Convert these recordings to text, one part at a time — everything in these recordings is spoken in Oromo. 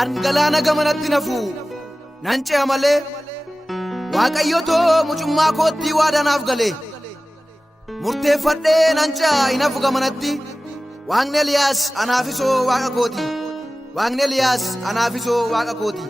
Angalaana gamanatti nafu nan ce'a malee Waaqayyo too mucummaa kootti waadanaaf galee murteeffadhee nan ce'a hin hafu gamanatti Waaqni Eliyaas anaafisoo Waaqa kooti Waaqni Eliyaas anaafisoo Waaqa kooti.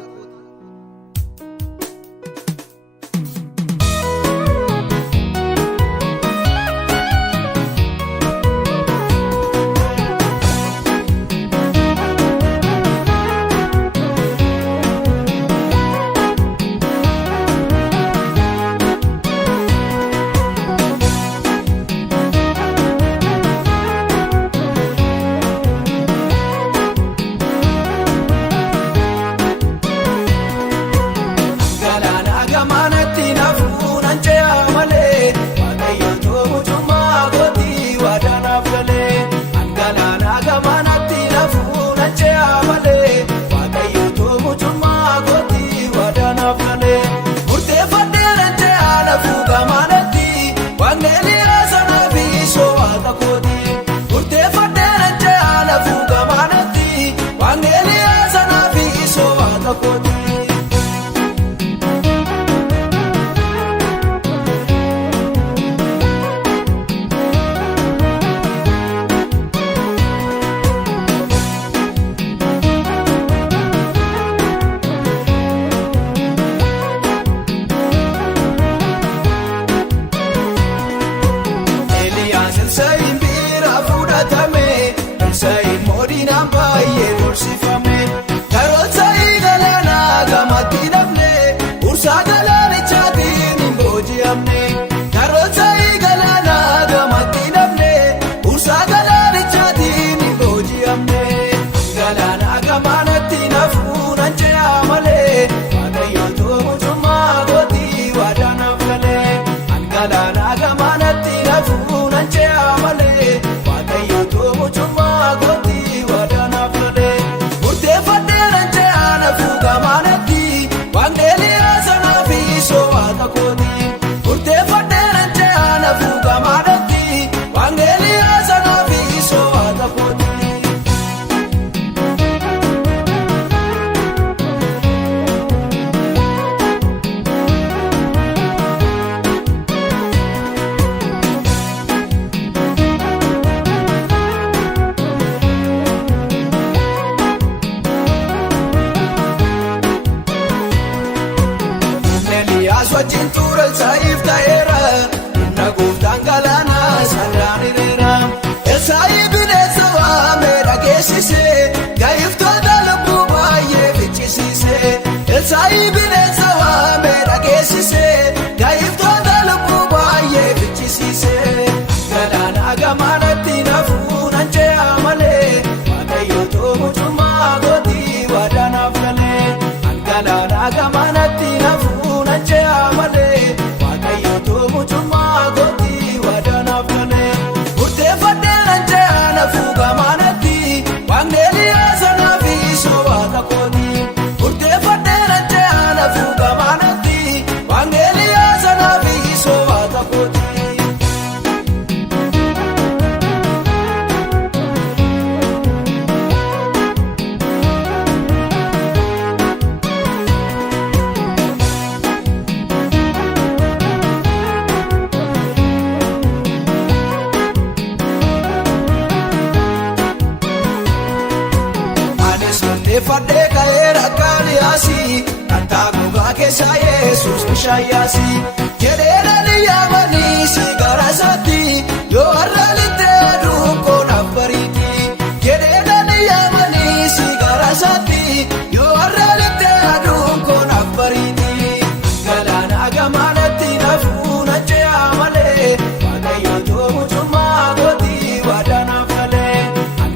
Wajjin turan saayif ta'eera humna gooftaan galaanaa sandaanireera Elsaayi bineensa waamee dhageessise gaayiftoota lubbuu baay'ee fichisiise Elsaayi bineensa waamee dhageessise gaayiftoota lubbuu baay'ee fichisiise Galaana gamaanatti nafuu nan ce'a malee Waaqayyo too mucummaa kootii waadanaaf galee Galaana gamaanatti nafuu nan ce'a malee Waaqayyo too mucummaa kootii waadanaaf galee murteeffadhee nan ce'a nafuu gamaanatti Waaqni Eliyaas anaafisoo Waaqa kooti murteeffadhee nan ce'a nafuu gamaanatti Waaqni Eliyaas anaafisoo Waaqa kooti. Fadhee ka'eera Kaaliyaasi Kattaa gogaa keessaa Yesuus bishaayaasi jedhee nani yaamanii si gara isaatti yoo har'a littee aduun koonaaf bariiti jedhee nani yaamanii si gara isaatti yoo har'a littee aduun koonaaf bariiti Galaana gamaanatti nafuu nan ce'a malee Waaqayyo too mucummaa kootii waadanaaf galee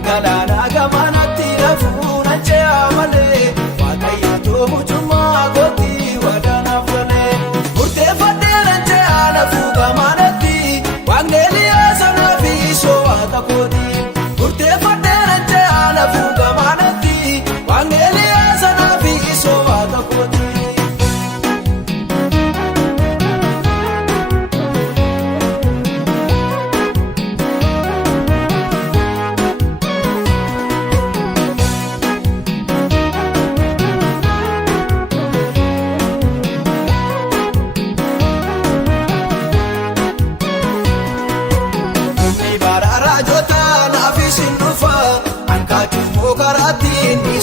Galaana gamaanatti nafuu nan ce'a malee Waaqayyo too mucummaa kootii waadanaaf galee murteeffadhee nan ce'a nafuu gamaanatti Waaqni Eliyaas anaafisoo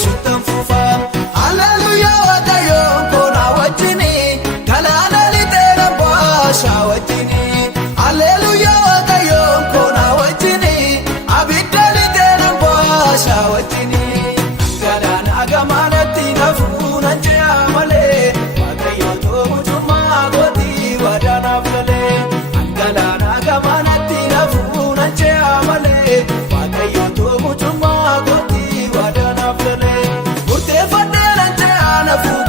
suttan fufa. Hallelujyaa waaqayyoon koona wajjini galaana lixeera baashaa wajjini. Hallelujyaa waaqayyoon koona wajjini abidda lixeera baashaa wajjini. Galaana gamaanatti nafuu nan ce'a malee waaqayyoon toomutummaa gootii wadaanaaf galee. Galaana gamaanatti nafuu nan ce'a malee waaqayyoon toomutummaa gootii wadaanaaf galee. Murteeffadhee nan ce'a nafuu